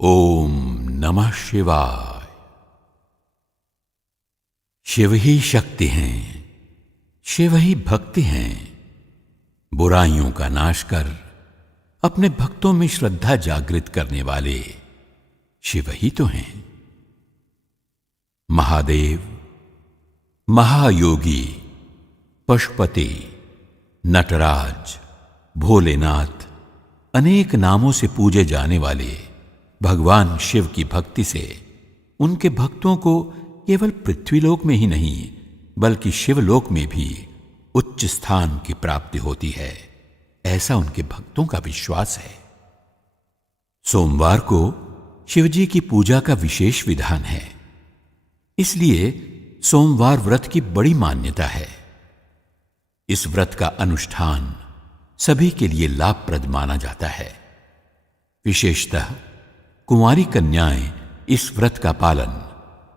ओम नमः शिवाय। शिव ही शक्ति हैं, शिव ही भक्ति हैं। बुराइयों का नाश कर अपने भक्तों में श्रद्धा जागृत करने वाले शिव ही तो हैं। महादेव, महायोगी, पशुपति, नटराज, भोलेनाथ, अनेक नामों से पूजे जाने वाले भगवान शिव की भक्ति से उनके भक्तों को केवल पृथ्वीलोक में ही नहीं बल्कि शिवलोक में भी उच्च स्थान की प्राप्ति होती है, ऐसा उनके भक्तों का विश्वास है। सोमवार को शिवजी की पूजा का विशेष विधान है, इसलिए सोमवार व्रत की बड़ी मान्यता है। इस व्रत का अनुष्ठान सभी के लिए लाभप्रद माना जाता है। विशेषतः कुंवारी कन्याएं इस व्रत का पालन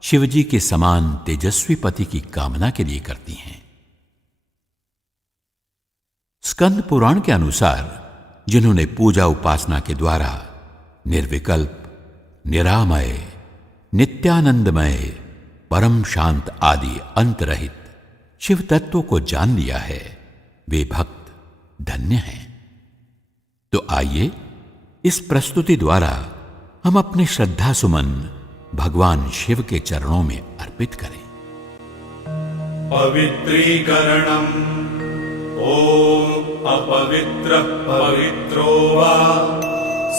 शिवजी के समान तेजस्वी पति की कामना के लिए करती हैं। स्कंद पुराण के अनुसार जिन्होंने पूजा उपासना के द्वारा निर्विकल्प, निरामय, नित्यानंदमय, परम शांत आदि अंत रहित शिव तत्व को जान लिया है, वे भक्त धन्य हैं। तो आइए इस प्रस्तुति द्वारा हम अपने श्रद्धा सुमन भगवान शिव के चरणों में अर्पित करें। पवित्रीकरणम् ओम अपवित्र पवित्रो वा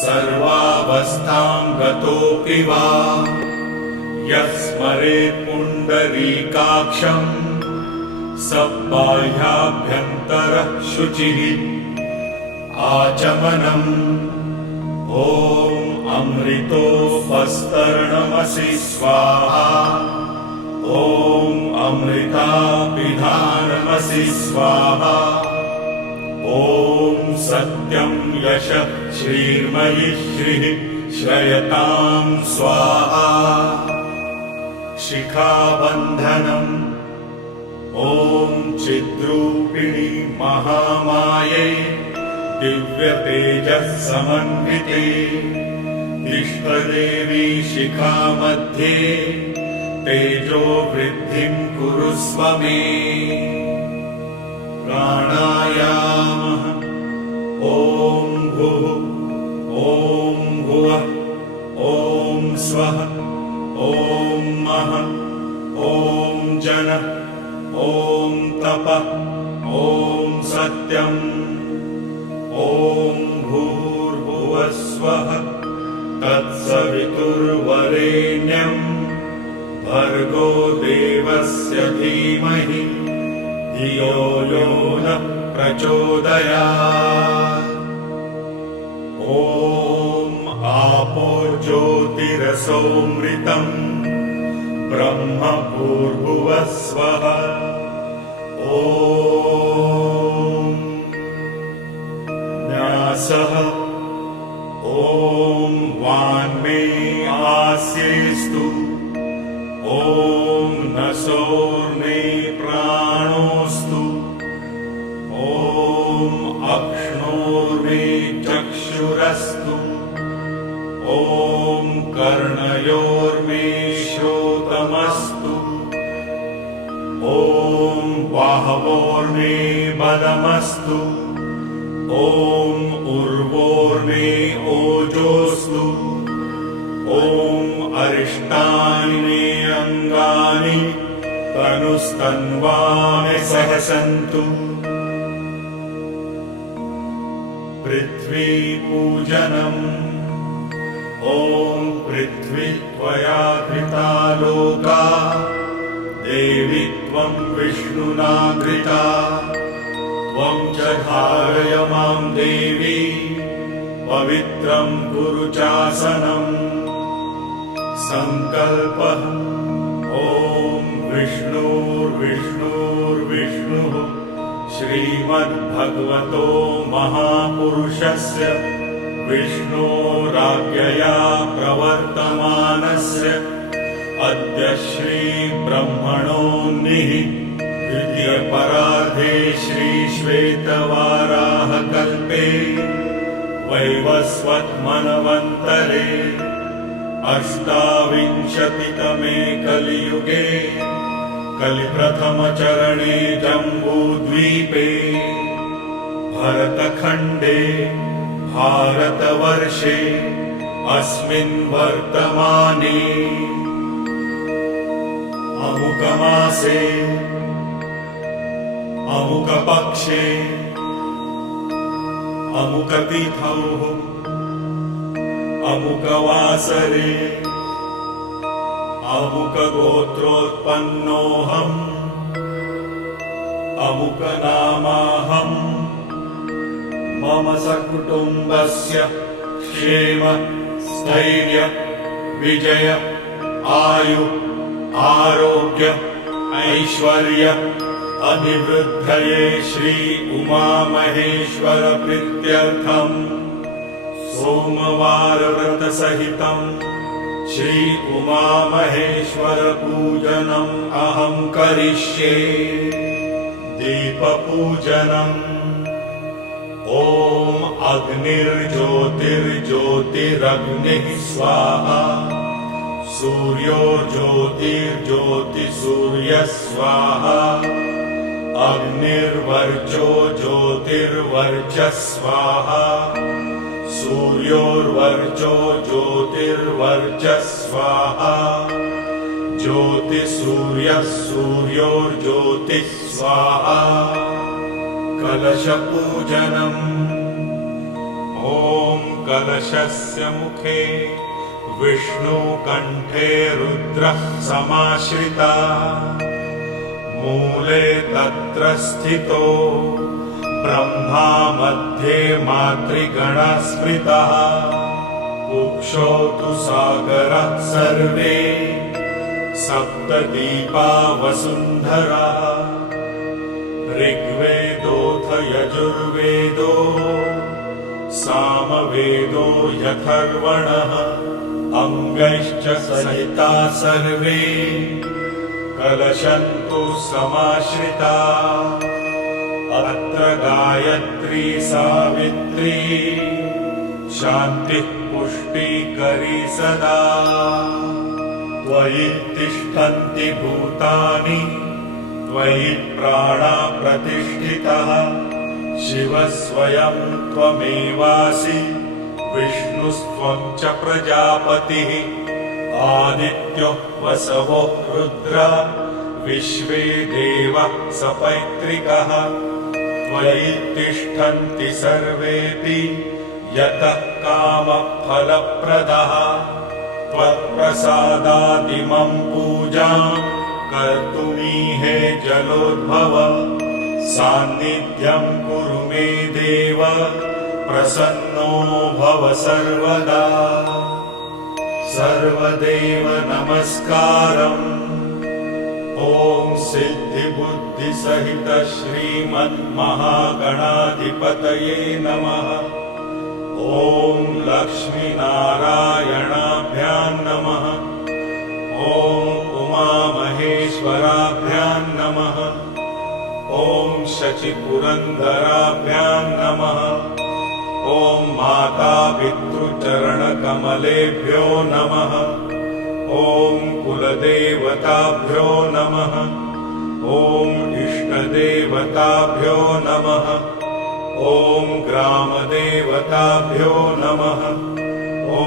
सर्वावस्थां गतोऽपि वा यस्मरेत् पुण्डरीकाक्षं सबाह्याभ्यन्तरः शुचिः आचमनम् ओम अमृतोपस्तरणमसि स्वाहा ओम अमृतापिधानमसि स्वाहा ओम सत्यं यशः श्रीर्मयि श्रीः श्रयतां स्वाहा शिखाबन्धनम् ओम चिद्रूपिणी महामाये दिव्यतेजः समन्विते इष्टदेवी शिखा मध्ये तेजो वृद्धिं कुरुस्व मे। प्राणायामः ओम भुः ओम भुवः ओम स्वः ओम महः ओम जनः ओम तपः ओम सत्यम् ओम भूर्भुवस्वः तत्सवितुर्वरेण्यं भर्गो देवस्य धीमहि धियो यो नः प्रचोदयात्। ओम आपो ज्योतिरसोमृतं ब्रह्म भूर्भुवस्वः ओम न्यासः ओम वान्मे आस्येस्तु ओम नसोर्मे प्राणोस्तु ओम अक्ष्णोर्मे चक्षुरस्तु ओम कर्णयोर्मे श्रोतमस्तु ओम बाहवोर्मे बलमस्तु ओम उर्वोर्मे ओजोस्तु ओम अरिष्टानि मे अंगानि तनुस्तन्वानि सहसन्तु। पृथ्वी पूजनम् ओम पृथ्वी त्वया धृता लोका देवी त्वं विष्णुना धृता त्वं च धारय मां देवी पवित्रं कुरु चासनम्। संकल्पः ओम विष्णुर्विष्णुर्विष्णुः श्रीमद्भगवतो महापुरुषस्य विष्णोराज्ञया प्रवर्तमानस्य अद्य श्री ब्रह्मणोऽन्निः द्वितीयपरार्धे श्रीश्वेतवाराहकल्पे वैवस्वत् मनवन्तरे अष्टाविंशतितमे कलियुगे कलिप्रथमचरणे जम्बूद्वीपे भरतखण्डे भारतवर्षे अस्मिन् वर्तमाने अमुकमासे अमुकपक्षे अमुकतिथौ अमुकवासरे अमुकगोत्रोत्पन्नोऽहम् अमुकनामाहम् मम सकुटुम्बस्य क्षेम स्थैर्य विजय आयु आरोग्य ऐश्वर्य अभिवृद्धये श्री उमामहेश्वर प्रीत्यर्थम् सोमवारव्रत सहितम् श्री उमामहेश्वर पूजनम् अहं करिष्ये। दीपपूजनम्। ॐ अग्निर्ज्योतिर्ज्योतिरग्निः स्वाहा सूर्योर्ज्योतिर्ज्योतिसूर्यः स्वाहा अग्निर्वर्चो ज्योतिर्वर्चः स्वाहा सूर्योर्वर्चो ज्योतिर्वर्चः स्वाहा ज्योतिसूर्यः सूर्योर्ज्योतिः स्वाहा। कलशपूजनम्। ॐ कलशस्य मुखे विष्णुकण्ठे रुद्रः समाश्रिता मूले तत्र स्थितो ब्रह्मा मध्ये मातृगणः स्मृतः कुक्षौ तु सागरः सर्वे सप्तदीपा वसुन्धरा ऋग्वेदोऽथ यजुर्वेदो सामवेदो यथर्वणः अङ्गैश्च सहिता सर्वे कलशन्तु समाश्रिता अत्र गायत्री सावित्री शान्तिः पुष्टिकरी सदा त्वयि तिष्ठन्ति भूतानि त्वयि प्राणा प्रतिष्ठितः शिवः स्वयं त्वमेवासि विष्णुस्त्वं च प्रजापतिः आदित्यो वसवो रुद्र विश्वे देवः सपैत्रिकः त्वयि तिष्ठन्ति सर्वेऽपि यतः कामफलप्रदः त्वत्प्रसादादिमं पूजां कर्तुमीहे जलोद्भव सान्निध्यं कुरु मे देव प्रसन्नो भव सर्वदा। सर्वदेव नमस्कारम्। ॐ सिद्धिबुद्धिसहित श्रीमन्महागणाधिपतये नमः। ॐ लक्ष्मीनारायणाभ्यां नमः। ॐ उमामहेश्वराभ्यां नमः। ॐ शचिपुरन्दराभ्यां नमः। ॐ मातापितृचरणकमलेभ्यो नमः। ॐ कुलदेवताभ्यो नमः। ॐ इष्टदेवताभ्यो नमः। ॐ ग्रामदेवताभ्यो नमः। ॐ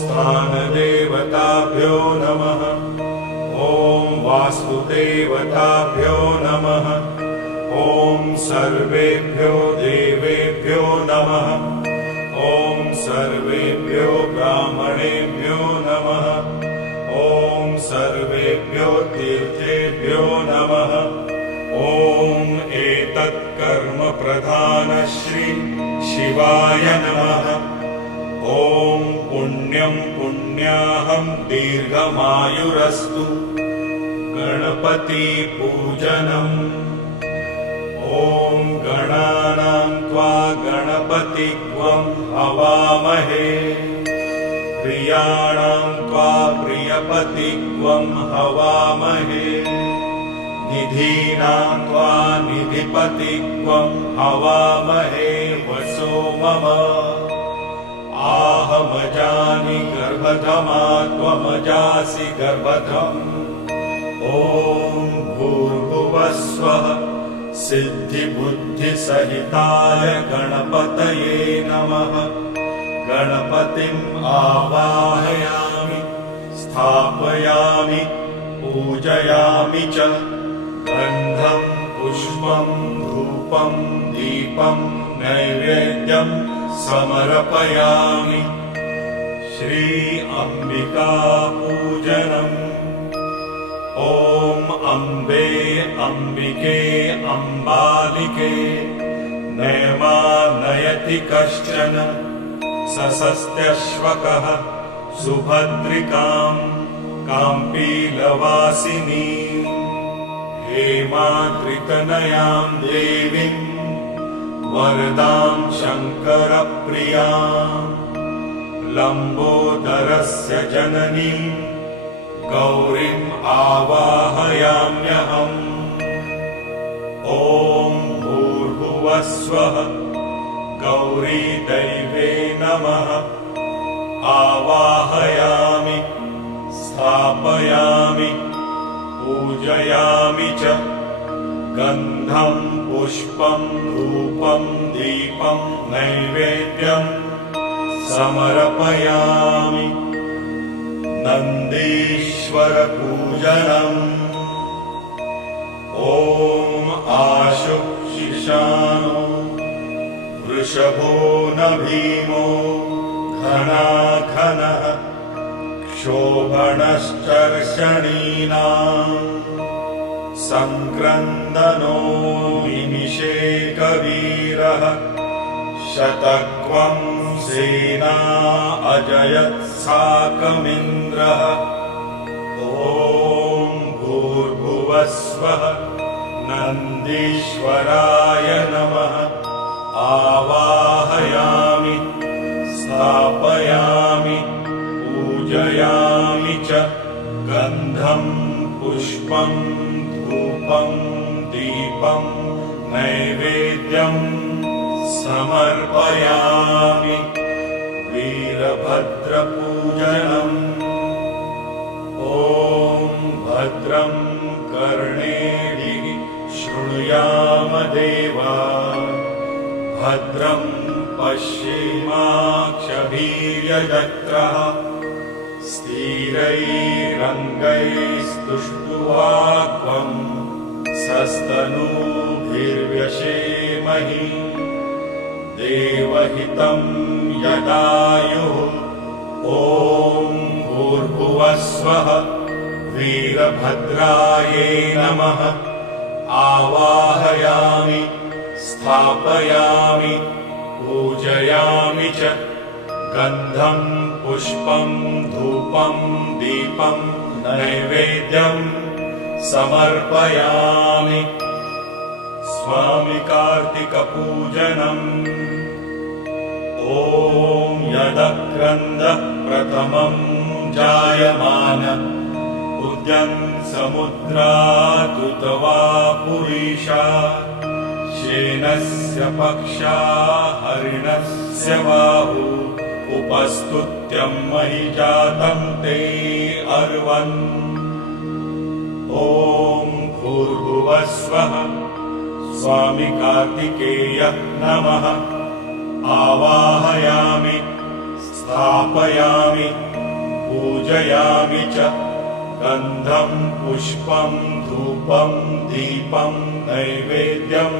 स्थानदेवताभ्यो नमः। ॐ वास्तुदेवताभ्यो नमः। ॐ सर्वेभ्यो देवेभ्यो नमः। ॐ सर्वेभ्यो ब्राह्मणेभ्यो नमः। ॐ सर्वेभ्यो तीर्थेभ्यो नमः। ॐ एतत् कर्म प्रधान श्री शिवाय नमः। ॐ पुण्यं पुण्याहं दीर्घमायुरस्तु। गणपति पूजनम्। ॐ गणानां त्वा गणपतिग्वं हवामहे। प्रियाणां त्वा प्रियपतिग्वं हवामहे। निधीनां त्वा निधिपतिग्वं हवामहे वसो मम। अहमजानि गर्भधमा त्वमजासि गर्भधम् ॐ भूर्भुवस्वः सिद्धिबुद्धिसहिताय गणपतये नमः। गणपतिम् आवाहयामि स्थापयामि पूजयामि च। गन्धं पुष्पं धूपं दीपं नैवेद्यं समर्पयामि। श्री अम्बिका पूजनम्। ॐ अम्बे अम्बिके अम्बालिके नयमानयति कश्चन सशस्त्यश्वकः सुभद्रिकां काम्पीलवासिनीं हेमाद्रितनयां देवीं वरदां शङ्करप्रियां लम्बोदरस्य जननीं गौरीम् आवाहयाम्यहम्। ॐ भूर्भुवस्वः गौरीदैवे नमः। आवाहयामि स्थापयामि पूजयामि च। गन्धं पुष्पं धूपं दीपं नैवेद्यं समर्पयामि। नन्दीश्वर पूजनम्। ॐ आशुशिशानो वृषभो न भीमो घनाघनः क्षोभणश्चर्षणीनां सङ्क्रन्दनो निमिषेकवीरः शतग्वं सेना अजयत् साकमिन्द्रः। ॐ भूर्भुवस्वः नन्दीश्वराय नमः। आवाहयामि स्थापयामि पूजयामि च। गन्धं पुष्पं धूपं दीपं नैवेद्यं समर्पयामि। वीरभद्रपूजनम्। ॐ भद्रं कर्णेभिः शृणुयाम देवा भद्रं पश्येमाक्षभिर्यजत्रः स्थिरैरङ्गैस्तुष्ट्वा सस्तनूभिर्व्यशेमहि। देवहितं यदायुः। ॐ भूर्भुवस्वः वीरभद्रायै नमः। आवाहयामि स्थापयामि पूजयामि च। गन्धं पुष्पं धूपं दीपं नैवेद्यं समर्पयामि। स्वामी कार्तिकपूजनम्। ॐ यदक्रन्दः प्रथमं जायमान उद्यन् समुद्रादुतवा पुरीशा शेनस्य पक्षा हरिणस्य बाहु उपस्तुत्यं महि जातं ते अर्वन्। ॐ भूर्भुवस्वः स्वामी कार्तिकेयः नमः। आवाहयामि स्थापयामि पूजयामि च। गन्धं पुष्पं धूपं दीपं नैवेद्यं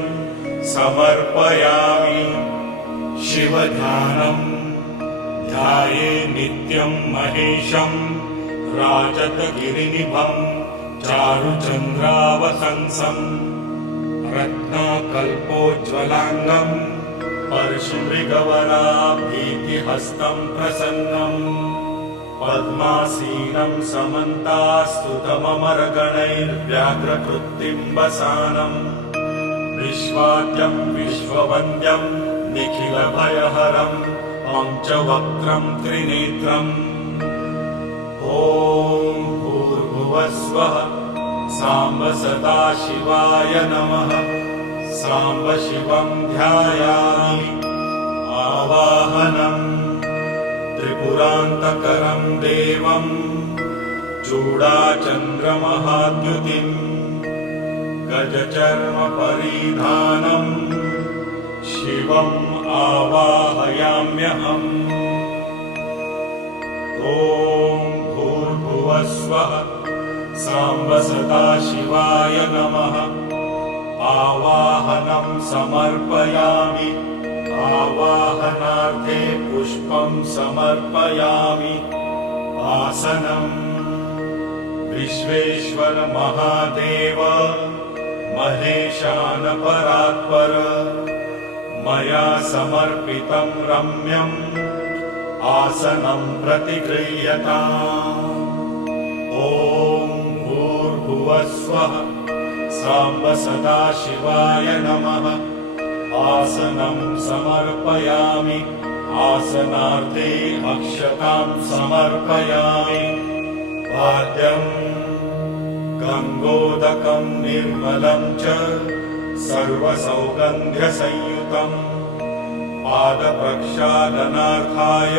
समर्पयामि। शिवध्यानं ध्याये नित्यं महेशं राजतगिरिनिभं चारुचन्द्रावतंसं रत्नाकल्पोज्ज्वलाङ्गं परशुमृगवराभीतिहस्तं प्रसन्नम् पद्मासीनं समन्तास्तुतममरगणैर्व्याघ्रकृत्तिं वसानं विश्वाद्यं विश्ववन्द्यं निखिलभयहरं पञ्चवक्त्रं त्रिनेत्रम्। ॐ भूर्भुवस्वः साम्ब सदाशिवाय नमः। साम्ब शिवं ध्यायामि। आवाहनम् त्रिपुरान्तकरं देवं चूडाचन्द्रमहाद्युतिम् गजचर्मपरिधानम् शिवम् आवाहयाम्यहम्। ॐ भूर्भुवस्वः साम्ब सदाशिवाय नमः। आवाहनं समर्पयामि। आवाहनार्थे पुष्पं समर्पयामि। आसनम् विश्वेश्वर महादेव महेशान परात्पर मया समर्पितं रम्यम् आसनं प्रतिगृह्यताम्। ॐ भूर्भुवस्वः साम्ब सदाशिवाय नमः। आसनं समर्पयामि। आसनार्थे अक्षतां समर्पयामि। वाद्यं गङ्गोदकं निर्मलं च सर्वसौगन्ध्यसंयुतं पादप्रक्षालनार्थाय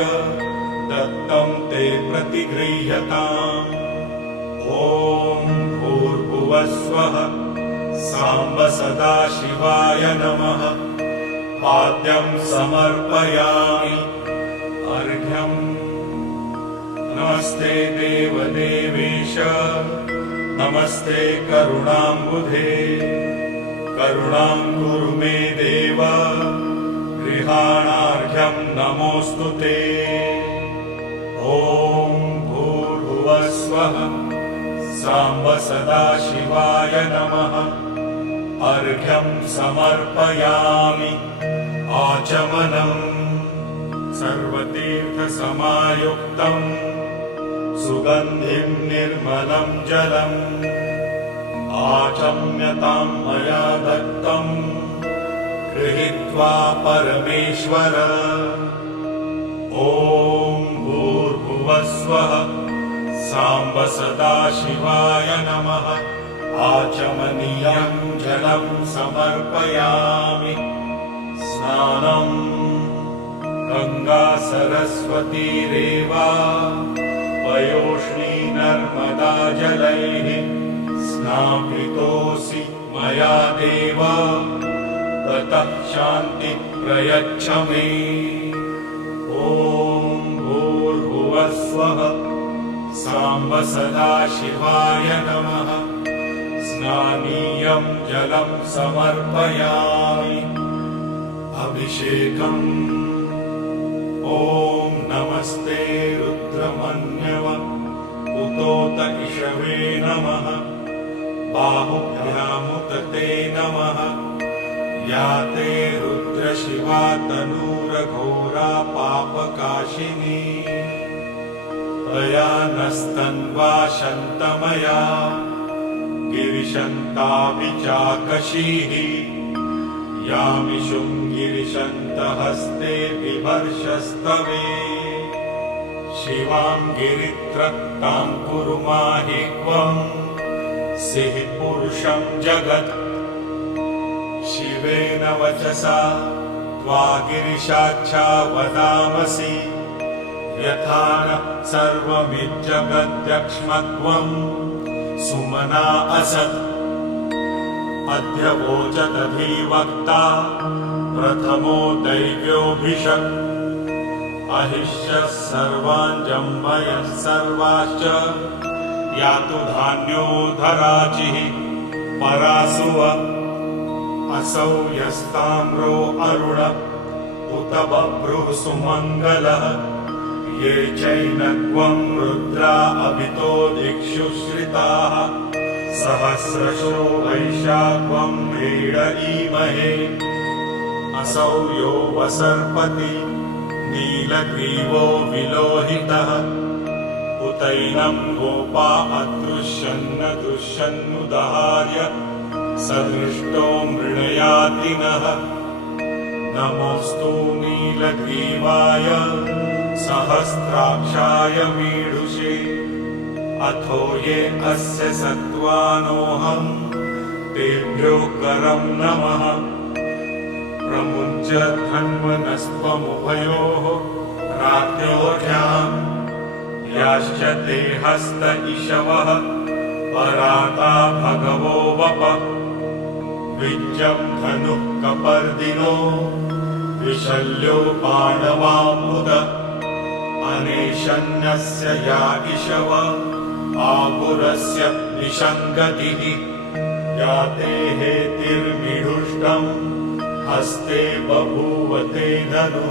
दत्तं ते प्रतिगृह्यताम्। ॐ भूर्भुवस्वः साम्ब सदाशिवाय नमः। पाद्यं समर्पयामि। अर्घ्यम् नमस्ते देवदेवेश नमस्ते करुणाम्बुधे। करुणां कुरु मे देव गृहाणार्घ्यं नमोऽस्तु ते। ॐ भूर्भुवस्वः साम्ब सदाशिवाय नमः। अर्घ्यं समर्पयामि। आचमनम् सर्वतीर्थसमायुक्तम् सुगन्धिं निर्मलं जलम् आचम्यतां मया दत्तम् गृहीत्वा परमेश्वर। ॐ भूर्भुवस्वः साम्ब सदाशिवाय नमः। आचमनीयं जलं समर्पयामि। स्नानम् गंगा सरस्वतीरेवा पयोष्णी नर्मदा जलैः स्नापितोऽसि मया देव ततः शान्ति प्रयच्छ मे। ॐ भूर्भुवस्वः साम्ब सदाशिवाय नमः। स्नानीयं जलं समर्पयामि। अभिषेकम् ॐ नमस्ते रुद्रमन्यव उतोत इषवे नमः। बाहुभ्यामुत ते नमः। या ते रुद्रशिवा तनूरघोरा पापकाशिनी त्वया नस्तन्वा शन्तमया गिरिशन्तापि चाकशीः। यामि शुङ्गिरिशन्तहस्ते बिभर्षस्तवे। शिवां गिरित्रक्तां कुरु माहिक्वम् सिः पुरुषं जगत्। शिवेन वचसा त्वा गिरिशाच्छा वदामसि। यथा न सर्वमिज्जगद्यक्ष्मत्वम् सुमना असत्। अद्य वोचदधिवक्ता प्रथमो दैव्योऽभिषक्। अहिष्यः सर्वाञ्जम्भयः सर्वाश्च यातु धान्योधराचिः परासुव। असौ यस्ताम्रो अरुण उत बभ्रुः सुमङ्गलः। ये चैनत्वं रुद्रा अभितो दिक्षु श्रिताः। सहस्रशो वैशाखं मीडईमहे। असौ यो वसर्पति नीलग्रीवो विलोहितः। उतैनं गोपा अदृश्यन्न दृश्यन्नुदार्य सदृष्टो मृणयाति नः। नमोऽस्तु नीलग्रीवाय सहस्राक्षाय मीढुषे। अथो ये अस्य सत्त्वानोऽहं तेभ्यो करं नमः। प्रमुञ्च धन्वनस्त्वमुभयोः रात्र्योर्ध्याम् याश्च ते हस्त इषवः पराता भगवो वप विज्जम् धनुः कपर्दिनो विशल्यो पाणवामुद अनेशन्यस्य या इषव आपुरस्य निषङ्गतिः या ते हेतिर्मिडुष्टम् हस्ते बभूव ते धनु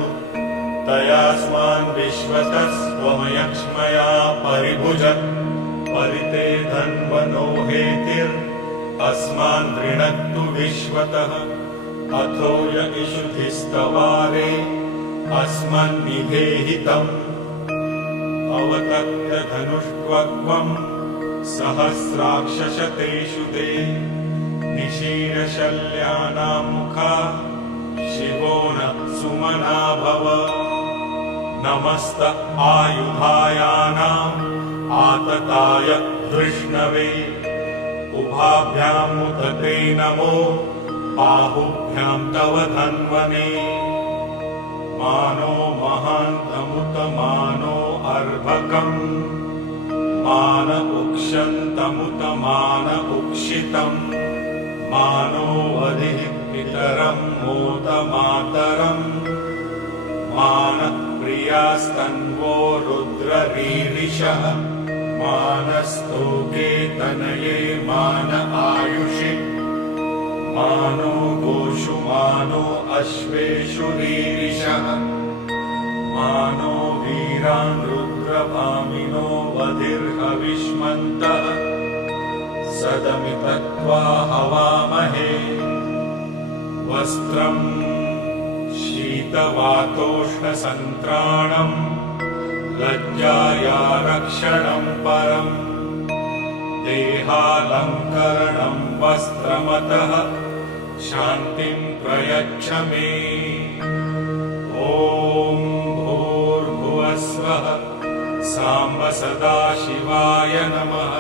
तयास्मान् विश्वतस्त्वमयक्ष्मया परिभुजत् परिते धन्वनो हेतिर् अस्मान् दृणक्तु विश्वतः अथो य इषुधिस्तवारे अस्मन्निधेहितम् अवतत्य धनुष्त्वग्वम् सहस्राक्षशतेषु ते निशीरशल्यानां मुखा शिवो न सुमना भव नमस्त आयुधायानाम् आतताय धृष्णवे उभाभ्यामुत ते नमो बाहुभ्यां तव धन्वने मानो महान्तमुत मानो अर्भकम् मान उक्षन्तमुत मान उक्षितम् मानो अधिः पितरम् मोत मातरम् मान प्रियास्तन्वो रुद्ररीरिषः मानस्तोके तनये मान आयुषि मानो गोषु मानो अश्वेषु रीरिषः मानो वीरान् रुद्रभामिनो वधिर्हविष्मन्तः सदमित्वा हवामहे वस्त्रम् शीतवातोष्णसन्त्राणम् लज्जाया रक्षणम् परम् देहालङ्करणम् वस्त्रमतः शान्तिम् प्रयच्छ मे ॐ भूर्भुवस्वः साम्ब सदाशिवाय नमः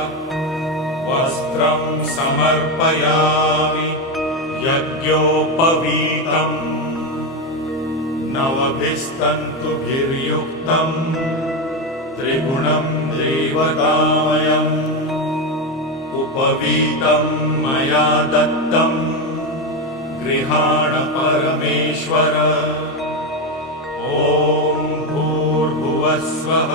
वस्त्रम् समर्पयामि यज्ञोपवीतम् नवभिस्तन्तुभिर्युक्तम् त्रिगुणम् देवतामयम् उपवीतम् मया दत्तम् गृहाण परमेश्वर ॐ भूर्भुवस्वः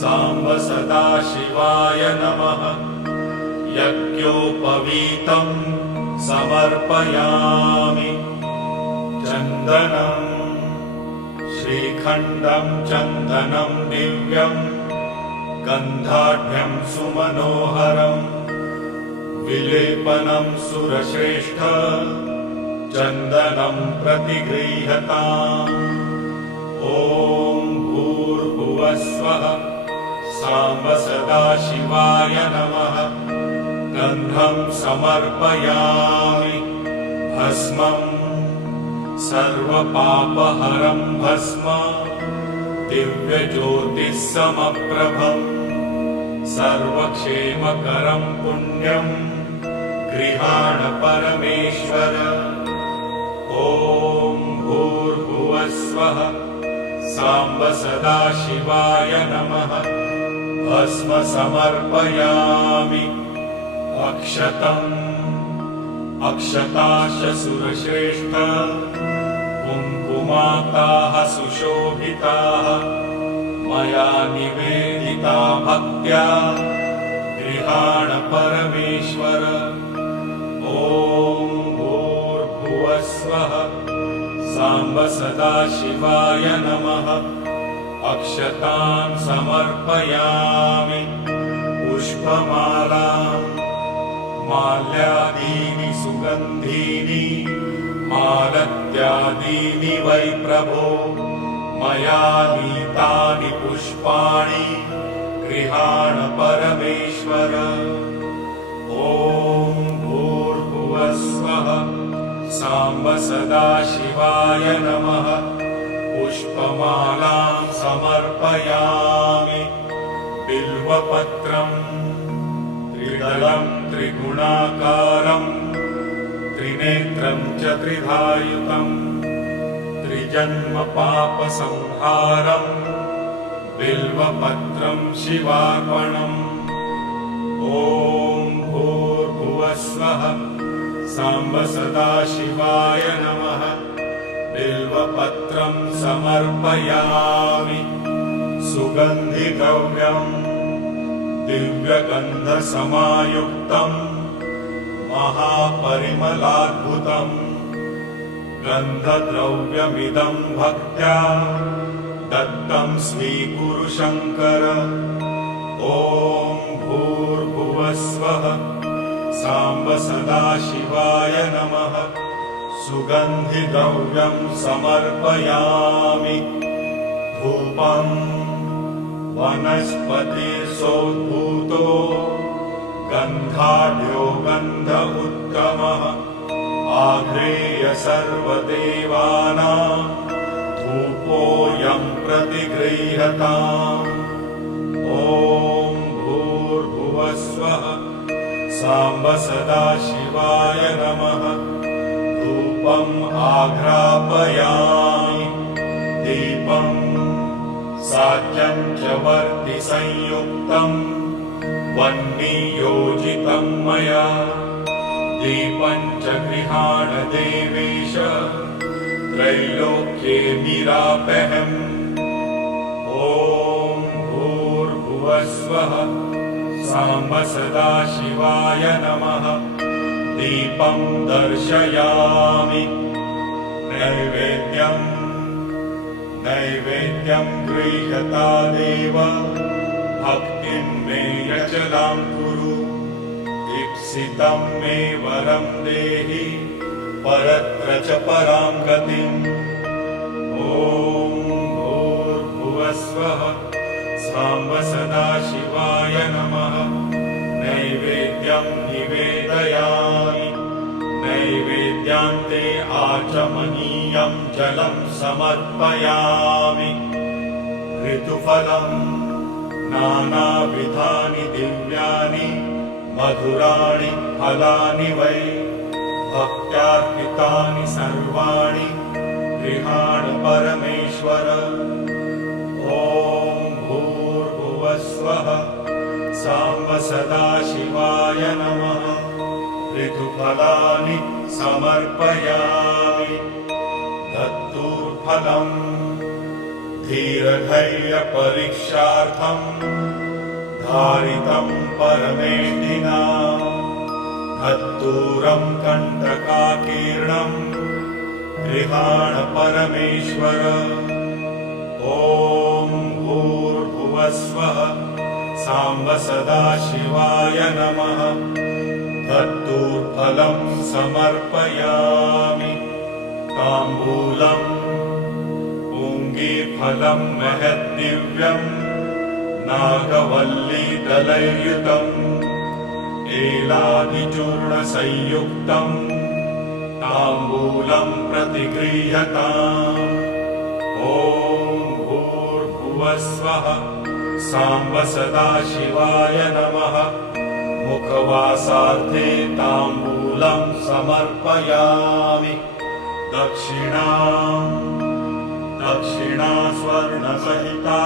साम्ब सदाशिवाय नमः यज्ञोपवीतम् समर्पयामि चन्दनम् श्रीखण्डम् चन्दनम् दिव्यम् गन्धाढ्यम् सुमनोहरम् विलेपनम् सुरश्रेष्ठ चन्दनम् प्रतिगृह्यताम् ॐ भूर्भुवस्वः साम्ब सदाशिवाय नमः गन्धम् समर्पयामि भस्मम् सर्वपापहरम् भस्म दिव्यज्योतिः समप्रभम् सर्वक्षेमकरम् पुण्यम् गृहाण परमेश्वर ॐ भूर्भुवस्वः साम्ब सदाशिवाय नमः भस्म समर्पयामि अक्षतम् अक्षताश्च सुरश्रेष्ठ कुङ्कुमाताः सुशोभिताः मया निवेदिता भक्त्या गृहाण परमेश्वर ॐ भूर्भुवस्वः साम्ब सदाशिवाय नमः अक्षतान् समर्पयामि पुष्पमालाम् माल्यादीनि सुगन्धीनि मालत्यादीनि वै प्रभो मया नीतानि पुष्पाणि गृहाण परमेश्वर ॐ भूर्भुवस्वः साम्ब सदाशिवाय नमः पुष्पमालां समर्पयामि बिल्वपत्रम् त्रिदलम् त्रिगुणाकारम् त्रिनेत्रम् च त्रिधायुतम् त्रिजन्म पापसंहारम् बिल्वपत्रं शिवार्पणम्। ॐ भूर्भुवस्वः साम्ब सदाशिवाय नमः। बिल्वपत्रं समर्पयामि। सुगन्धिद्रव्यम् दिव्यगन्धसमायुक्तम् महापरिमलाद्भुतम् गन्धद्रव्यमिदं भक्त्या दत्तं स्वीकुरु शङ्कर। ॐ भूर्भुवस्वः साम्ब सदाशिवाय नमः। सुगन्धिद्रव्यं समर्पयामि। धूपं वनस्पतिसोद्भूतो गन्धाढ्यो गन्ध उत्तमः आघ्रेय सर्वदेवानां धूपोऽयं प्रतिगृह्यताम्। ॐ भूर्भुवस्वः साम्ब सदाशिवाय नमः। धूपम् आघ्रापयामि। दीपं साज्यं च वर्तिसंयुक्तम् वह्नियोजितं मया। दीपं च गृहाण देवेश त्रैलोक्ये निरापहम्। ॐ भूर्भुवस्वः साम्ब सदाशिवाय नमः। दीपं दर्शयामि। नैवेद्यं गृह्यता देव भक्तिं मे यचलां कुरु। दीप्सितं मे वरं देहि परत्र च परां गतिम्। ॐ भूर्भुवस्वः साम्ब सदाशिवाय नमः। नैवेद्यं निवेदयामि। नैवेद्यान्ते आचमनीयं जलं समर्पयामि। ऋतुफलं नानाविधानि दिव्यानि मधुराणि फलानि वै भक्त्यार्पितानि सर्वाणि गृहाण परमेश्वर। ॐ भूर्भुवस्वः साम्ब सदाशिवाय नमः। ऋतुफलानि समर्पयामि। धतूर्फलम् धीरधैर्यपरीक्षार्थं धारितं परमेष्ठिना। धतूरं कण्टकाकीर्णं गृहाण परमेश्वर। ॐ भूर्भुवस्वः साम्ब सदाशिवाय नमः। धतूर्फलं समर्पयामि। ताम्बूलम् पूङ्गीफलं महद्दिव्यम् नागवल्लीदलैर्युतम् एलादिचूर्णसंयुक्तम् ताम्बूलं प्रतिगृह्यताम्। ॐ भूर्भुवस्वः साम्ब सदाशिवाय नमः। मुखवासार्थे ताम्बूलं समर्पयामि। दक्षिणा स्वर्णसहिता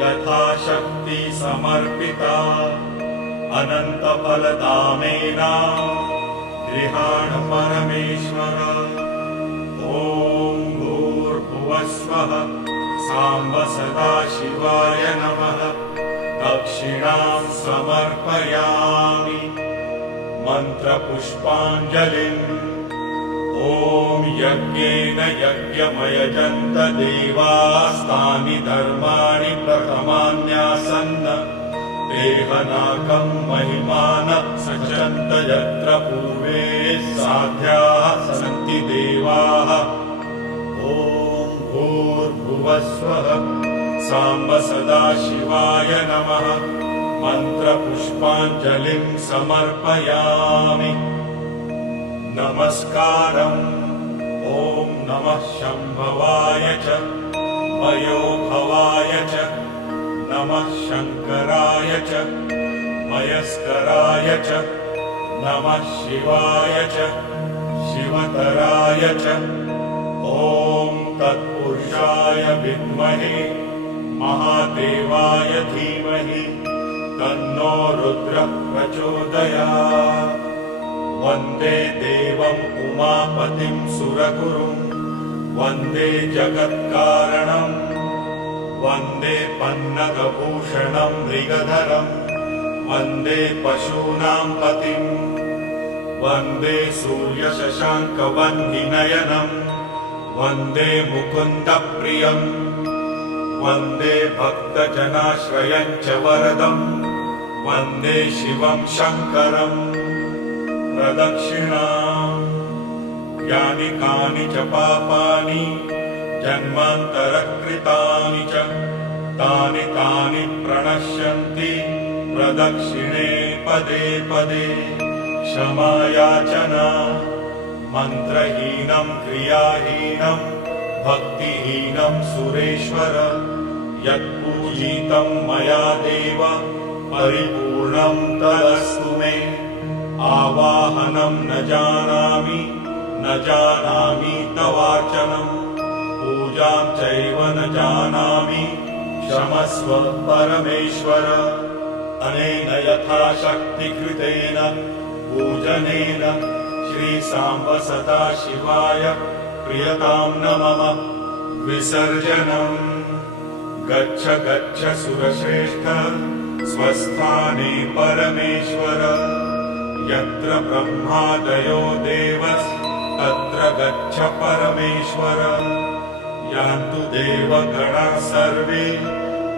यथाशक्ति समर्पिता। अनन्तफलदामेन गृहाण परमेश्वर। ॐ भूर्भुवस्वः साम्ब सदाशिवाय नमः। दक्षिणां समर्पयामि। मन्त्रपुष्पाञ्जलिम् ॐ यज्ञेन यज्ञमयजन्त देवास्तानि धर्माणि प्रथमान्यासन्न। देहनाकं महिमानः सचन्त यत्र पूर्वे साध्याः सन्ति देवाः। ॐ भूर्भुवस्वः साम्ब सदाशिवाय नमः। मन्त्रपुष्पाञ्जलिं समर्पयामि। नमस्कारम् ॐ नमः शम्भवाय च मयोभवाय च नमः शङ्कराय च मयस्कराय च नमः शिवाय च शिवतराय च। ॐ तत्पुरुषाय विद्महे महादेवाय धीमहि तन्नो रुद्रः प्रचोदयात्। वन्दे देवम् उमापतिं सुरगुरुं वन्दे जगत्कारणम् वन्दे पन्नगभूषणं मृगधरं वन्दे पशूनां पतिं वन्दे सूर्यशशाङ्कवह्निनयनं वन्दे मुकुन्दप्रियम् वन्दे भक्तजनाश्रयं च वरदं वन्दे शिवं शङ्करम्। प्रदक्षिणाम् यानि कानि च पापानि जन्मान्तरकृतानि च तानि तानि प्रणश्यन्ति प्रदक्षिणे पदे पदे। क्षमायाचना मन्त्रहीनं क्रियाहीनं भक्तिहीनं सुरेश्वर यत्पूजितं मया देव परिपूर्णं तदस्तु मे। आवाहनं न जानामि तवार्चनं पूजां चैव न जानामि क्षमस्व परमेश्वर। अनेन यथाशक्तिकृतेन पूजनेन श्रीसाम्ब सदाशिवाय प्रियतां न मम विसर्जनम्। गच्छ गच्छ सुरश्रेष्ठ स्वस्थाने परमेश्वर यत्र ब्रह्मादयो देवस् तत्र गच्छ परमेश्वर। यान्तु देवगणाः सर्वे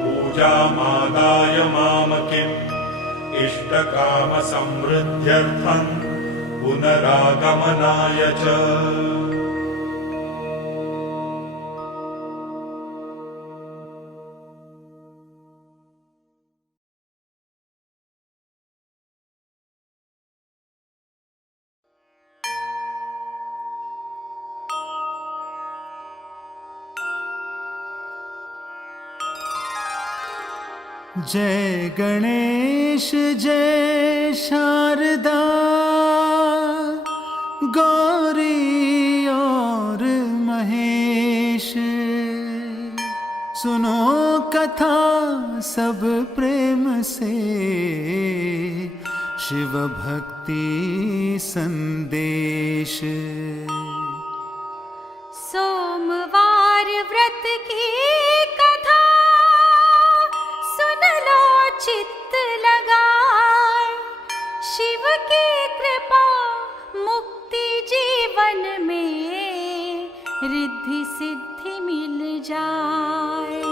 पूजामादाय मामकिम् इष्टकामसमृद्ध्यर्थं पुनरागमनाय च। जय गणेश जय शारदा गौरी और महेश। सुनो कथा सब प्रेम से शिव भक्ति संदेश। सोमवार व्रत की कथा सुन लो चित्त लगाए। शिव की कृपा मुक्ति जीवन में रिद्धि सिद्धि मिल जाए।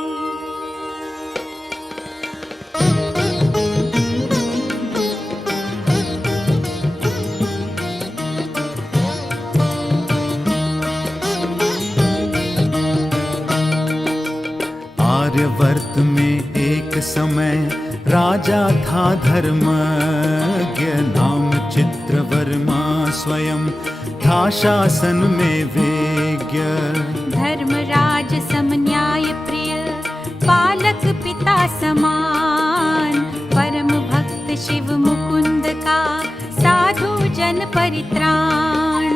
आर्यवर्त में एक समय राजा था धर्मज्ञ नाम चित्रवर्मा स्वयं था शासन में विज्ञ। धर्मराज सम न्याय प्रिय पालक पिता समान परम भक्त शिव मुकुंद का साधु जन परित्राण।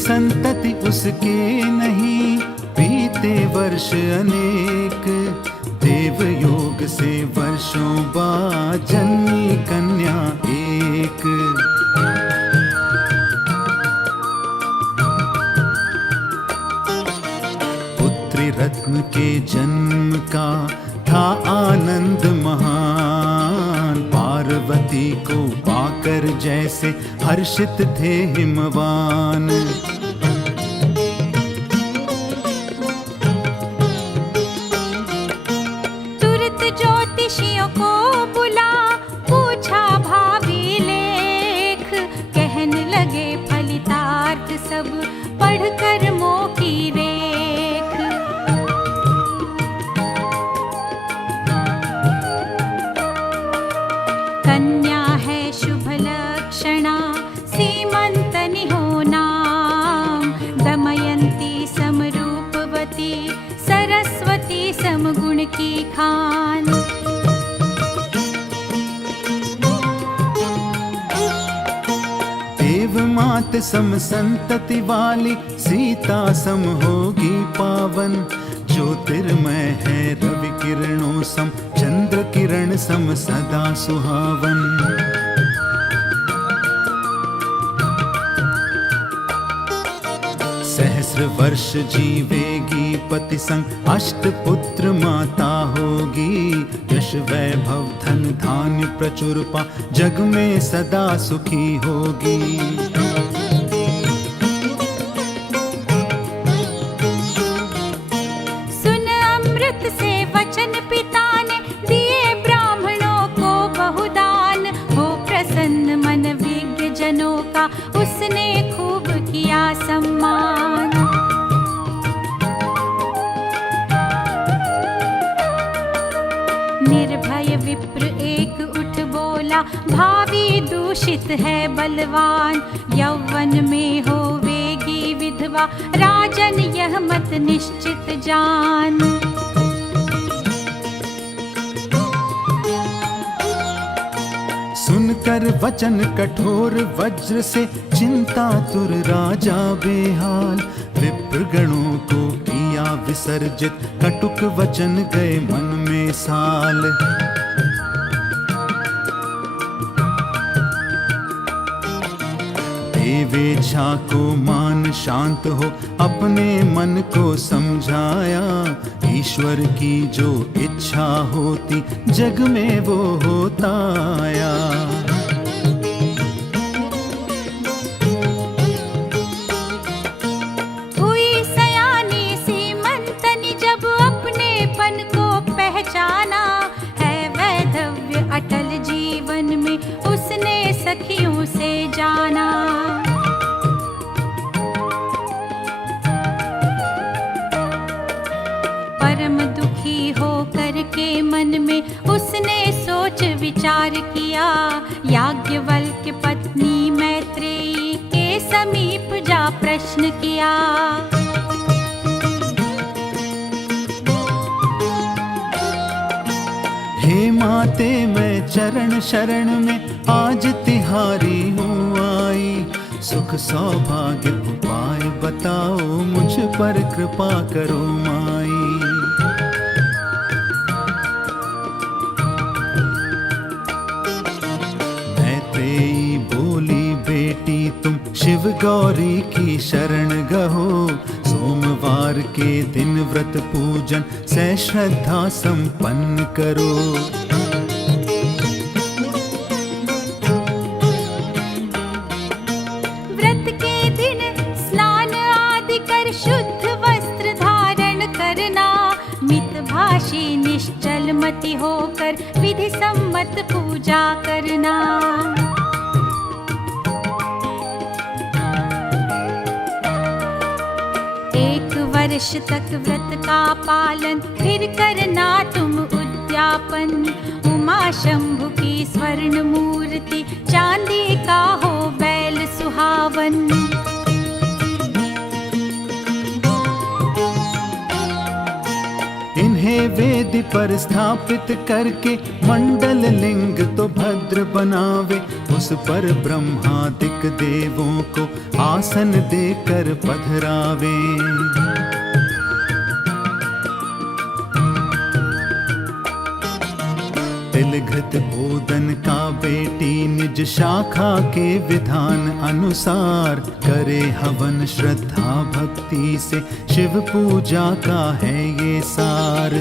संतति उसके नहीं बीते वर्ष अनेक। देव योग से वर्षों बाद जन्मी कन्या एक। पुत्री रत्न के जन्म का था आनंद महान। पार्वती को पाकर जैसे हर्षित थे हिमवान। तुरंत ज्योतिषियों को बुला पूछा भावी लेख। कहने लगे फलितार्थ सब पढ़कर मोह की रेख। कन्या है शुभ लक्षणा सीमंतनि हो नाम। दमयंती समरूपवती सरस्वती समगुण की खान। सम संतति वाली सीता सम होगी पावन। ज्योतिर्मय है रवि किरणों सम, चंद्र किरण सम सदा सुहावन। सहस्र वर्ष जीवेगी पति संग, अष्ट पुत्र माता होगी। यश वैभव धन धान्य प्रचुर पा, जग में सदा सुखी होगी। सुन अमृत से वचन पिता ने, दिए ब्राह्मणों को बहुदान। हो प्रसन्न मन विज्ञ जनों का, उसने खूब किया सम्मान। निर्भय विप्र एक उठ बोला, भावी दूषित है बलवान। यौवन में होवेगी विधवा, राजन यह मत निश्चित जान। सुनकर वचन कठोर वज्र से, चिंतातुर राजा बेहाल। विप्रगणों को किया विसर्जित, कटुक वचन गए मन में साल। देवेच्छा को मान शांत हो, अपने मन को समझाया। ईश्वर की जो इच्छा होती, जग में वो होता आया। हुई सयानी सीमंतनी, जब अपनेपन को पहचाना। है वैधव्य अटल जीवन में, उसने सखियों से जाना। परम दुखी होकर के मन में, उसने सोच विचार किया। याज्ञवल्क्य पत्नी मैत्रेयी के समीप जा प्रश्न किया। हे माते मैं चरण शरण में, आज तिहारी हूँ आई। सुख सौभाग्य उपाय बताओ, मुझ पर कृपा करो माई। मैत्रेयी बोली बेटी तुम, शिव गौरी की शरण गहो। सोमवार के दिन व्रत पूजन, से श्रद्धा संपन्न करो। व्रत के दिन स्नान आदि कर, शुद्ध वस्त्र धारण करना। मितभाषी निश्चल मति होकर, विधि सम्मत पूजा करना। एक वर्ष तक व्रत का पालन, फिर करना तुम उद्यापन। उमा शंभु की स्वर्ण मूर्ति, चांदी का हो बैल सुहावन। इन्हें वेदी पर स्थापित करके, मंडल लिंग तो भद्र बनावे। उस पर ब्रह्मादिक देवों को, आसन देकर पधरावे। तिलघृत ओदन का बेटी, निज शाखा के विधान अनुसार। करे हवन श्रद्धा भक्ति से, शिव पूजा का है ये सार।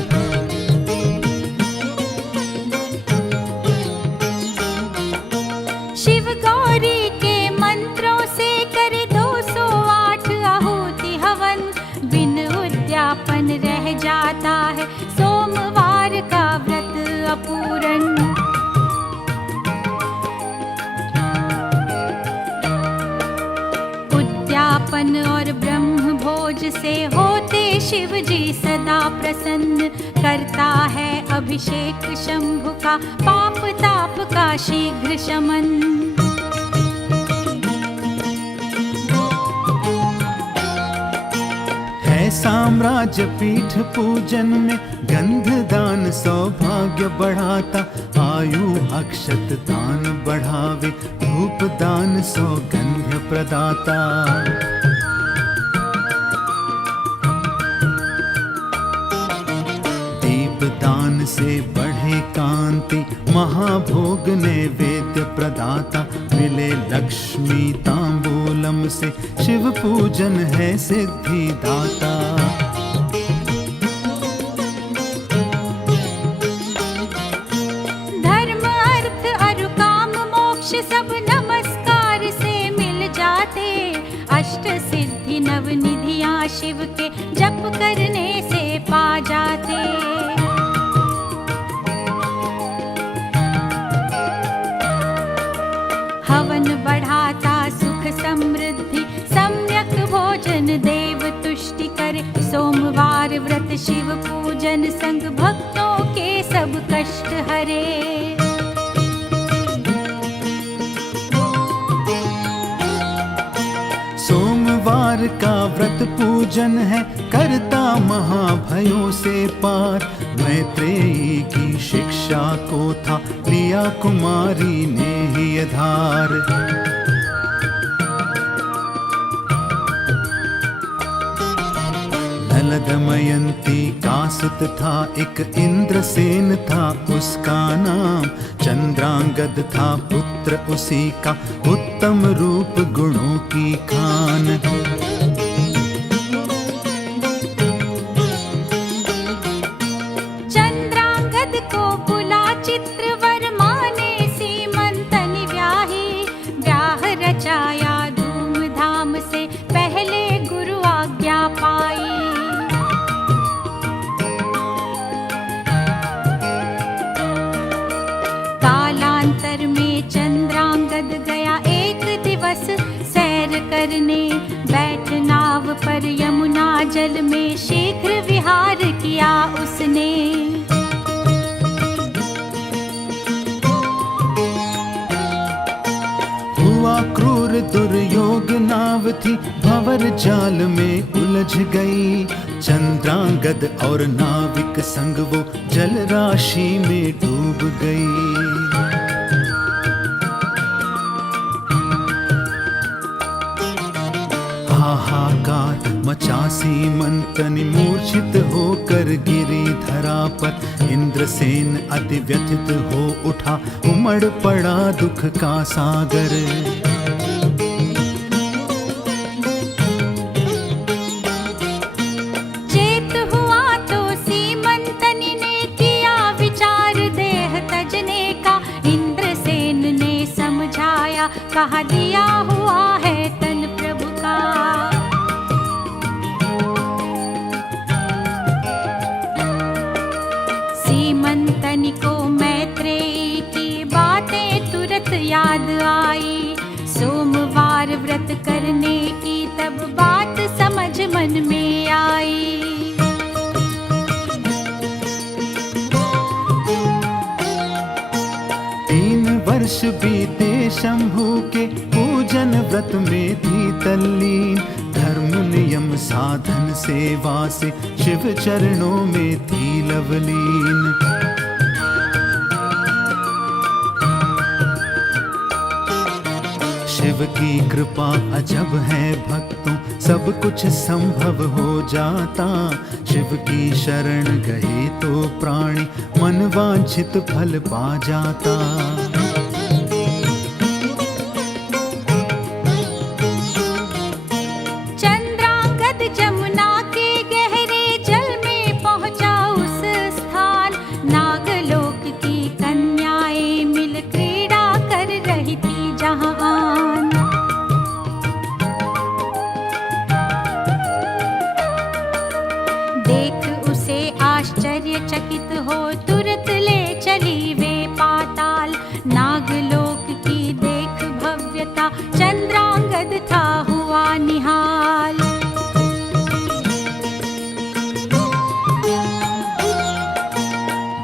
शिव गौरी के मंत्रों से करे 208 आहुति हवन। बिन उद्यापन रह जाता है, सोमवार का व्रत अपूरण। उद्यापन और ब्रह्म भोज से होते शिव जी सदा प्रसन्न। करता है अभिषेक शंभु का, पाप ताप का शीघ्र शमन। साम्राज्य पीठ पूजन में, गंध दान सौभाग्य बढ़ाता। आयु अक्षत दान बढ़ावे, धूप दान सौगंध्य प्रदाता। दीप दान से बढ़े कांति, महाभोग नैवेद्य प्रदाता। मिले लक्ष्मी तांबूलम से, शिव पूजन है सिद्धि दाता। धर्म अर्थ और काम मोक्ष सब नमस्कार से मिल जाते। अष्ट सिद्धि नव निधियां शिव के जप करने से पा जाते। हवन बढ़ाता सुख समृद्धि, सम्यक भोजन देव तुष्टि करे। सोमवार व्रत शिव पूजन संग भक्तों के सब कष्ट हरे। सोमवार का व्रत पूजन है, करता महाभयों से पार। मैत्रेयी की शिक्षा को था, लिया कुमारी ने ही आधार। नल दमयंती का सुत था, एक इंद्रसेन था उसका नाम। चंद्रांगद था पुत्र उसी का, उत्तम रूप गुणों की खान। चंद्रांगद को कुला चित्रवर माने, सीमंतनि व्याही। व्याह रचाया धूमधाम से, पहले गुरु आज्ञा पाई। कालांतर में चंद्रांगद गया एक दिवस सैर करने। बैठ नाव पर यमुना जल में, शीघ्र विहार किया उसने। हुआ क्रूर दुर्योग, नाव थी भंवर जाल में उलझ गई। चंद्रांगद और नाविक संग वो जल राशि में डूब गई। हाहाकार मचा सीमंतनि, मूर्छित होकर गिरी धरा पर। इंद्रसेन अति व्यथित हो उठा, उमड़ पड़ा दुख का सागर। चेत हुआ तो सीमंतनि ने किया विचार देह तजने का। इंद्रसेन ने समझाया, कहा दिया हुआ है तन प्रभु का। सीमंतनि को मैत्रेयी की बातें तुरंत याद आई। सोमवार व्रत करने की तब बात समझ मन में आई। 3 वर्ष बीते शंभू के, पूजन व्रत में थी तल्लीन। धर्म नियम साधन सेवा से, शिव चरणों में थी लवलीन। शिव की कृपा अजब है भक्तों, सब कुछ संभव हो जाता। शिव की शरण गए तो प्राणी, मन वांछित फल पा जाता। चंद्रांगद जमुना के गहरे जल में पहुंचा उस स्थान। नागलोक की कन्याएं मिल क्रीड़ा कर रही थी जहां। देख उसे आश्चर्यचकित हो, तुरंत ले चली वे पाताल। नागलोक की देख भव्यता, चंद्रांगद था हुआ निहाल।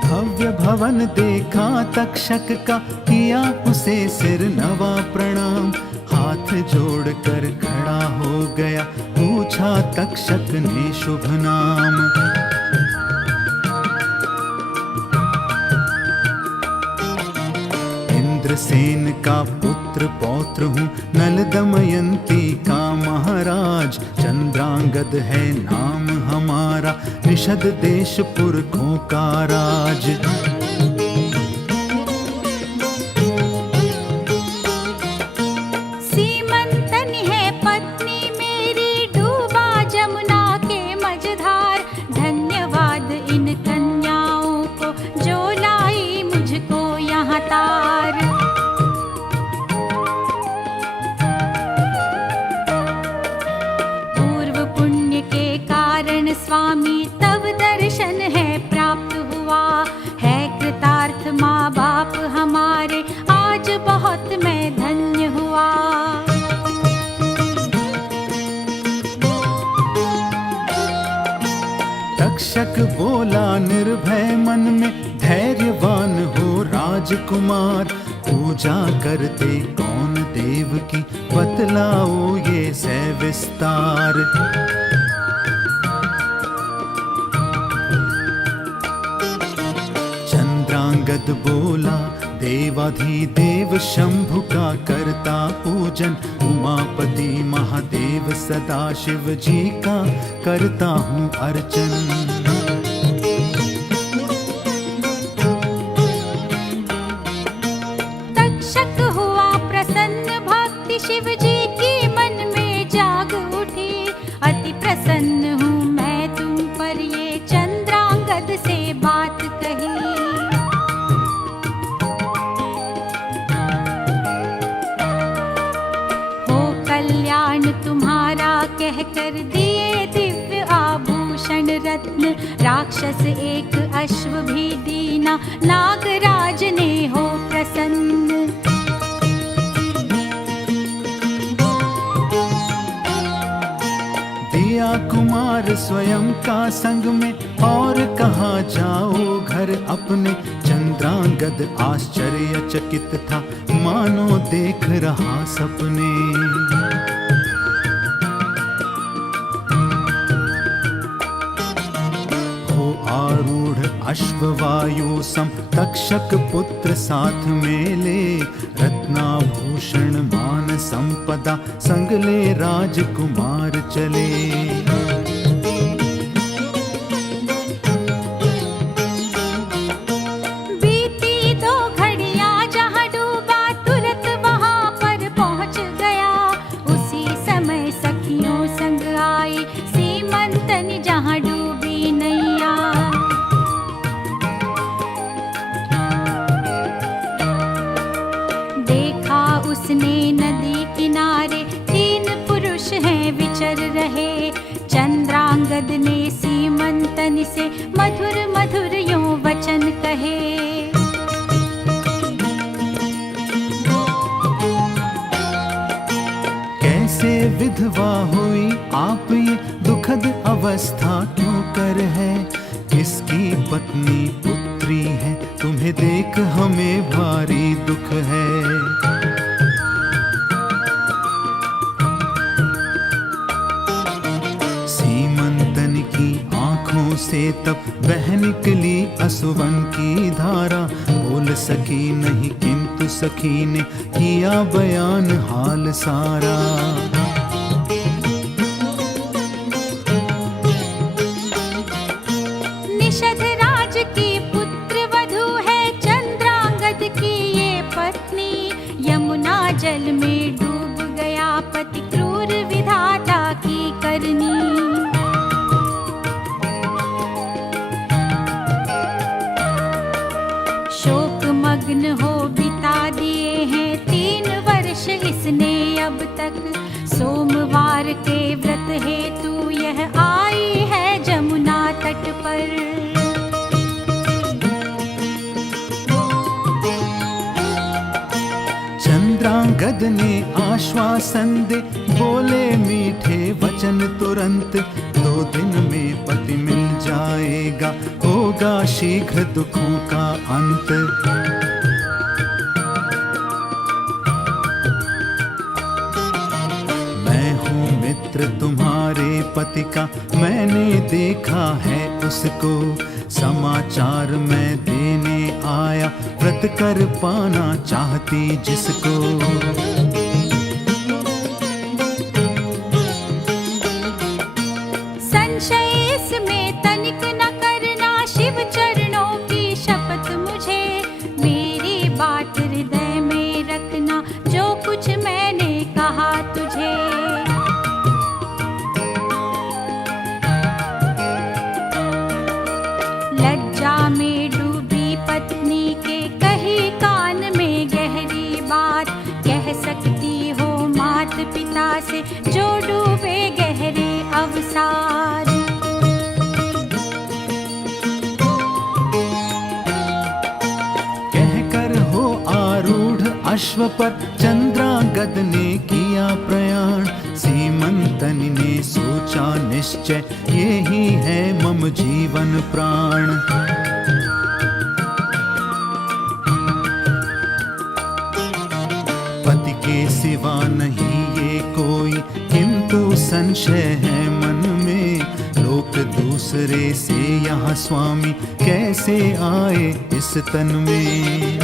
भव्य भवन देखा तक्षक का, किया उसे सिर नवा प्रणाम। हाथ जोड़कर खड़ा हो गया, पूछा तक्षक ने शुभ नाम। उग्रसेन का पुत्र पौत्र हूँ, नल दमयंती का महाराज। चंद्रांगद है नाम हमारा, निषद देश पुरखों का राज। सीमंतन है पत्नी मेरी, डूबा जमुना के मझधार। धन्यवाद इन कन्याओं को, जो लाई मुझको यहाँ तार। पूर्व पुण्य के कारण स्वामी तब दर्शन है प्राप्त हुआ। है कृतार्थ माँ बाप हमारे, आज बहुत मैं धन्य हुआ। तक्षक बोला निर्भय मन में, धैर्यवान हो राजकुमार। पूजा करते कौन देव की, बतलाओ ये सविस्तार। चंद्रांगद बोला देवाधिदेव शंभु का करता पूजन। उमापति महादेव सदाशिव जी का करता हूँ अर्चन। तक्षक हुआ प्रसन्न, भक्ति शिव जी की मन में जाग उठी। अति प्रसन्न हूँ मैं तुम पर, ये चंद्रांगद से बात कही। हो कल्याण तुम्हारा कहकर दिए दिव्य आभूषण रत्न। राक्षस एक अश्व भी दीना, नागराज ने हो प्रसन्न। दिया कुमार स्वयं का संग में, और कहाँ जाओ घर अपने। चंद्रांगद आश्चर्यचकित था, मानो देख रहा सपने। आरूढ़ अश्ववायु सम, तक्षक पुत्र साथ में ले। रत्नाभूषण मान संपदा, संग ले राजकुमार चले। बीती 2 घड़ियां जहाँ डूबा, तुरंत वहाँ पर पहुँच गया। उसी समय सखियों संग आई, सीमंतन जहाँ डूबी नैया। देखा उसने नदी किनारे, 3 पुरुष हैं विचर रहे। चंद्रांगद ने सीमंतन से मधुर मधुर यूं वचन कहे। कैसे विधवा हुई आप, ये दुखद अवस्था क्यों कर है। किसकी पत्नी पुत्री है, तुम्हें देख हमें भारी दुख है। सीमंतन की आंखों से तब बह निकली असुवन की धारा। बोल सकी नहीं किंतु सखी ने किया बयान हाल सारा। निषद राज की पुत्र वधू है, चंद्रांगद की ये पत्नी। यमुना जल में डूब गया पति, क्रूर विधाता की करनी। शोक मग्न हो बिता दिए हैं 3 वर्ष इसने अब तक। सोमवार के व्रत हेतु यह आई है जमुना तट पर। चंद्रांगद ने आश्वासन दे, बोले मीठे वचन तुरंत। 2 दिन में पति मिल जाएगा, होगा शीघ्र दुखों का अंत। मैं हूँ मित्र तुम्हारे पति का, मैंने देखा है उसको। समाचार मैं देने आया, व्रत कर पाना चाहती जिसको। संशय इसमें तनिक न करना, शिव चरणों की शपथ मुझे। मेरी बात हृदय में रखना, जो कुछ मैंने कहा तुझे। लज्जा में डूबी पत्नी के कही कान में गहरी बात, कह सकती हो मात पिता से जो डूबे गहरे अवसार। कहकर हो आरूढ़ अश्व पर चंद्रांगद ने किया प्रयाण। सीमंतनि ने सोचा निश्चय, ये ही है मम जीवन प्राण। पति के सिवा नहीं ये कोई, किंतु संशय है मन में। लोक दूसरे से यहाँ स्वामी कैसे आए इस तन में।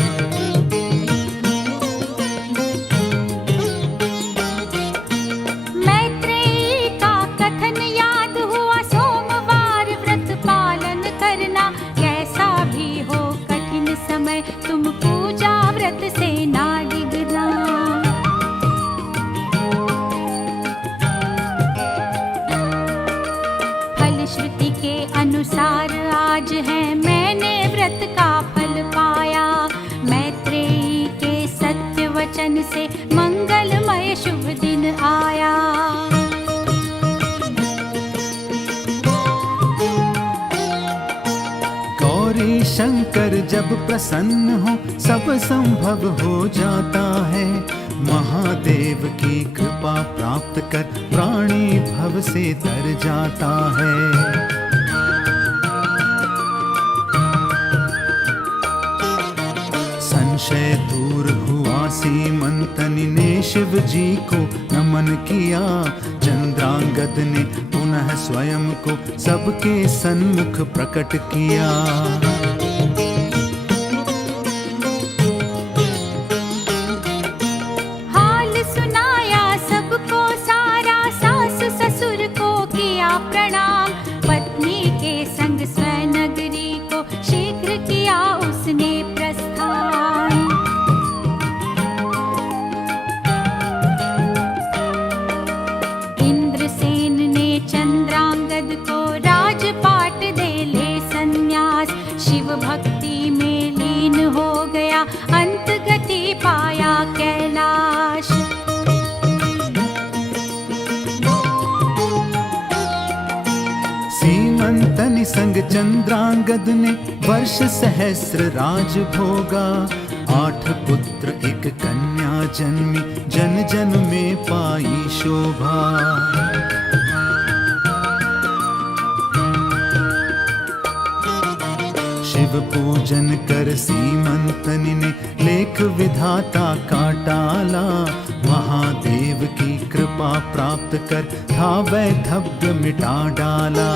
मैत्रेयी का कथन याद हुआ, सोमवार व्रत पालन करना। कैसा भी हो कठिन समय, तुम पूजा व्रत से ना डिगना। फलश्रुति के अनुसार आज है मैंने व्रत का फल पाया। मैत्रेयी के सत्य वचन से मंगलमय शुभ दिन आया। गौरी शंकर जब प्रसन्न हो, सब संभव हो जाता है। महादेव की कृपा प्राप्त कर प्राणी भव से तर जाता है। संशय दूर हुआ, सीमंतनि ने शिव जी को नमन किया। चंद्रांगद ने पुनः स्वयं को सबके सन्मुख प्रकट किया। हाल सुनाया सबको सारा, सास ससुर को किया प्रणाम। पत्नी के संग स्वनगरी को शीघ्र किया उसने प्रस्थान। इंद्रसेन ने चंद्रांगद को राजपाट दे ले संन्यास। शिव भक्ति में लीन हो गया, अंत गति पाया कैलाश। सीमंतनि संग चंद्रांगद ने वर्ष सहस्र राज भोगा। 8 पुत्र एक कन्या जन्मी, जन जन में पाई शोभा। शिव पूजन कर सीमंतनि ने लेख विधाता का टाला। महादेव की कृपा प्राप्त कर था वैधव्य मिटा डाला।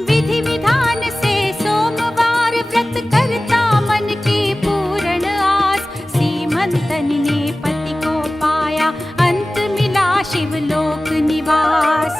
विधि विधान से सोमवार व्रत करता मन की पूर्ण आस। सीमंतनि ने पति को पाया, अंत मिला शिवलोक निवास।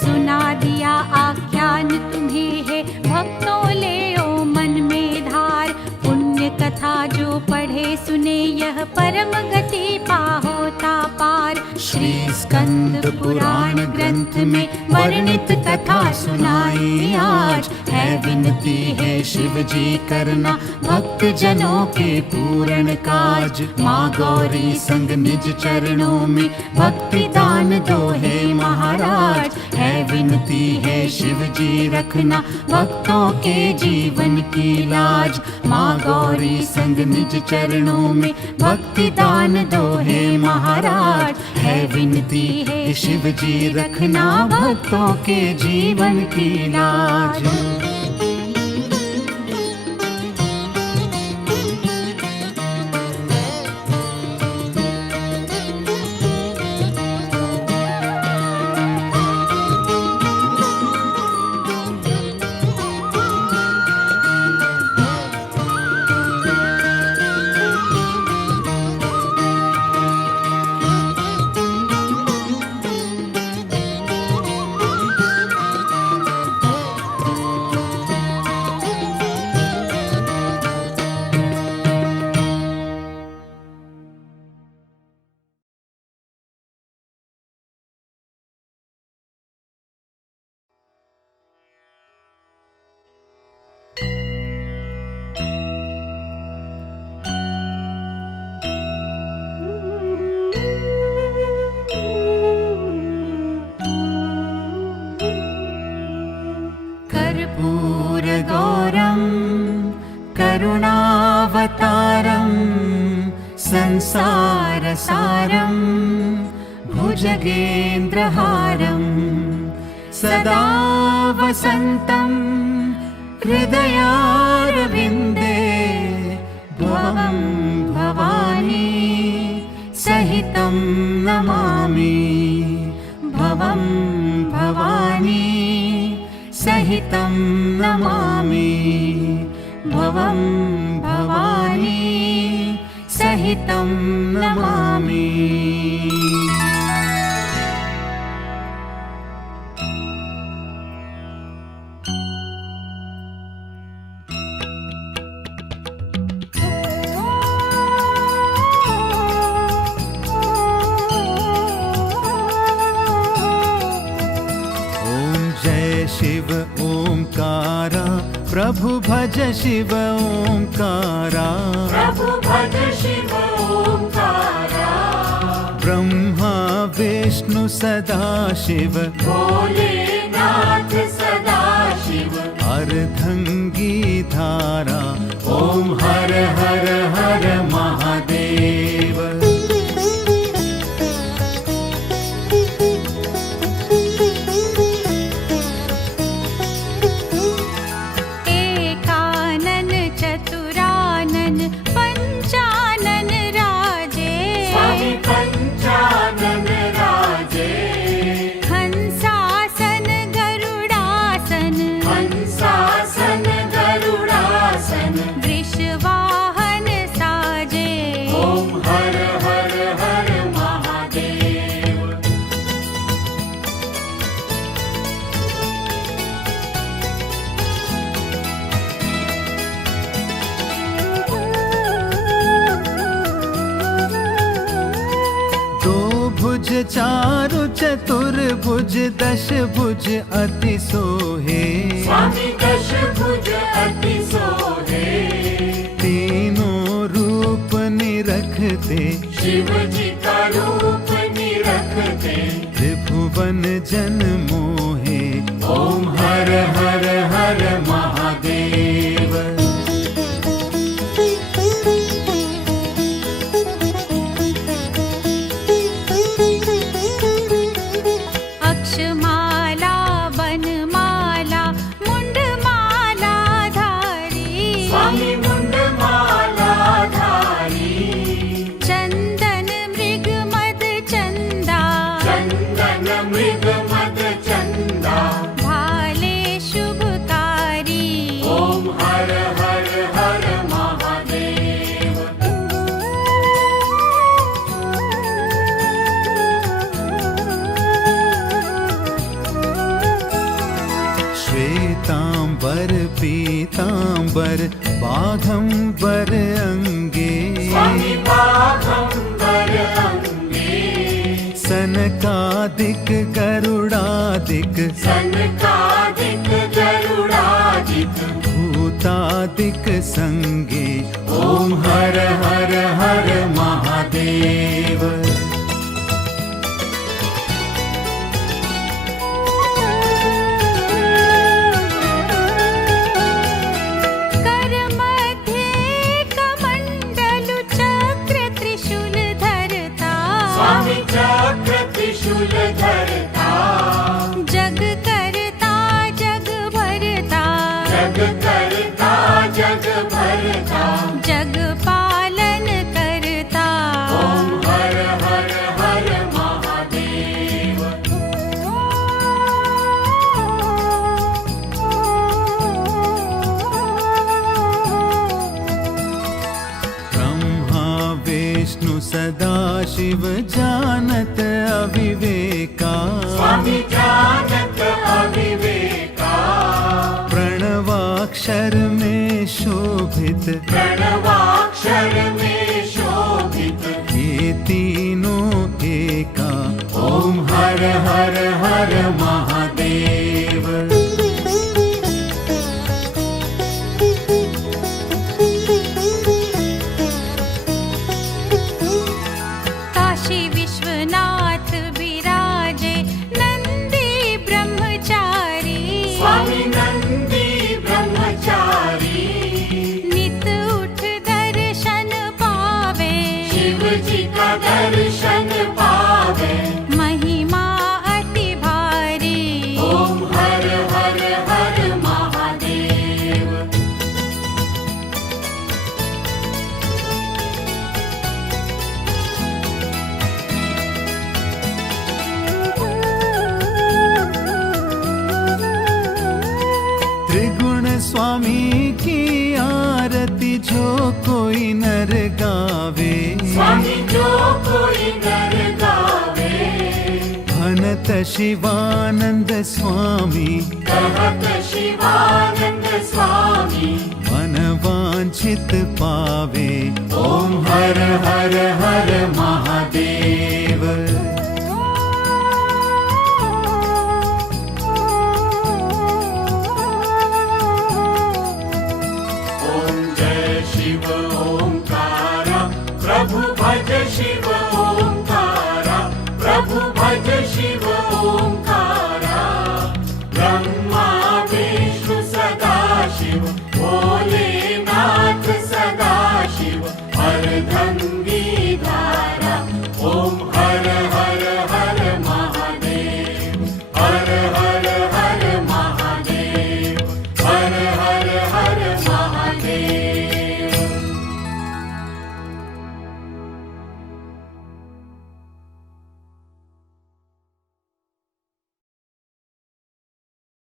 सुना दिया आख्यान तुम्हें है भक्तों, ले ओ मन में धार। पुण्य कथा जो पढ़े सुने, यह परम गति पाहोता पार। श्री स्कंद पुराण ग्रंथ में वर्णित कथा सुनाई आज। है विनती है शिव जी करना भक्त जनों के पूर्ण काज। माँ गौरी संग निज चरणों में भक्ति दान दो हे महाराज। है विनती है शिव जी रखना भक्तों के जीवन की लाज। माँ गौरी संग निज चरणों में भक्ति दान दो हे महाराज। है विनती है शिव जी रखना भक्तों के जीवन की लाज। करुणावतारं संसारसारं भुजगेन्द्रहारं सदा वसन्तं हृदयारविन्दे भवं भवानी सहितं नमामि भवं भवानी सहितं नमामि भवं भवानी सहितं नमामि। शिव ओंकारा प्रभु भज शिव ओंकारा प्रभु भज शिव ओंकारा ब्रह्मा विष्णु सदा शिव भोलेनाथ सदा शिव अर्धंगी धारा ओम हर हर हर महादेव। पंचानन राजे हंसासन गरुडासन हंसासन गरुडासन वृषवाहन साजे ओम हर हर हर महादेव। भुज चारु चतुर्भुज दश भुज अति सोहे स्वामी दश भुज अति सोहे तीनों रूप निरखते शिव जी का रूप निरखते त्रिभुवन जन मोहे ओम हर हर हर महादेव। अक्षमाला बनमाला मुंडमाला धारी स्वामी मुंडमाला धारी चंदन मृग मद चंदा चंदन मृग मद चंदा भाले शुभकारी ओम हर हर हर महादेव। श्वेतांबर पीतांबर बाघंबर अंगे स्वामी बाघंबर अंगे सनकादिक गरुडादिक सनकादिक गरुडादिक भूतादिक संगे ओम हर हर हर महादेव। कर मध्ये कमंडलु चक्र त्रिशूल धरता स्वामी चक्र त्रिशूल धरता जग करता जग भरता जग करता जग भरता जग पालन करता ओम हर हर हर महादेव। ब्रह्मा विष्णु सदा शिव जानत अविवेका स्वामी जानत अविवेका प्रणवाक्षर में शोभित प्रणवाक्षर में शोभित ये तीनों एका ओम हर हर हर महादेव। काशी विश्वनाथ विराजे नंदी ब्रह्मचारी स्वामी नंदी ब्रह्मचारी नित पावे। स्वामी जो कोई नर गावे, भनत शिवानंद स्वामी, कहत शिवानंद स्वामी, मन वांछित पावे। ओम हर हर हर महादेव।